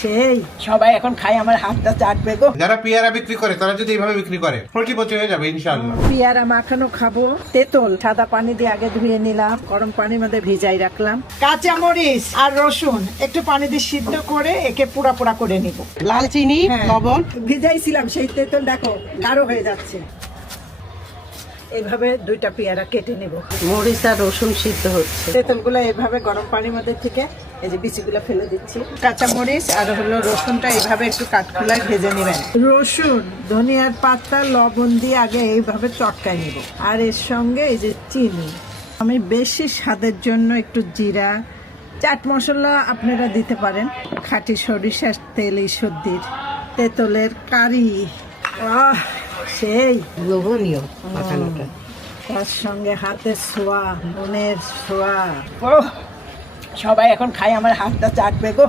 সেই সবাই এখন খাই আমার হাতটা চাটবে গো। যারা পেয়ারা বিক্রি করে তারা যদি এইভাবে বিক্রি করে প্রতি বছর হয়ে যাবে ইনশাআল্লাহ। পেয়ারা মাখানো খাবো। তেঁতুল সাদা পানি দিয়ে আগে ধুয়ে নিলাম, গরম পানির মধ্যে ভিজাই রাখলাম। কাঁচা মরিচ আর রসুন একটু পানি দিয়ে সিদ্ধ করে একে পুরা পুরা করে নিব। লাল চিনি, লবণ ভিজাইছিলাম, সেই তেঁতুল দেখো গাঢ় হয়ে যাচ্ছে। এইভাবে দুইটা পেয়ারা কেটে নেব। মরিচ আর রসুন সিদ্ধ হচ্ছে। তেঁতুলগুলো এইভাবে গরম পানির মধ্যে থেকে এই যে বিচিগুলো ফেলে দিচ্ছি। কাঁচা মরিচ আর হলো রসুনটা এইভাবে একটু কাঠখোলায় ভেজে নেবেন। রসুন, ধনিয়ার পাতা, লবণ দিয়ে আগে এইভাবে চটকায় নেব। আর এর সঙ্গে এই যে চিনি, আমি বেশি স্বাদের জন্য একটু জিরা, চাট মশলা আপনারা দিতে পারেন, খাঁটি সরিষার তেল, সর্দির তেঁতুলের কারি। সেই লোভনীয় মাখানোটা। তার সঙ্গে হাতের ছোঁয়া, মনের ছোঁয়া। সবাই এখন খাই আমার হাতটা চাটবে গো।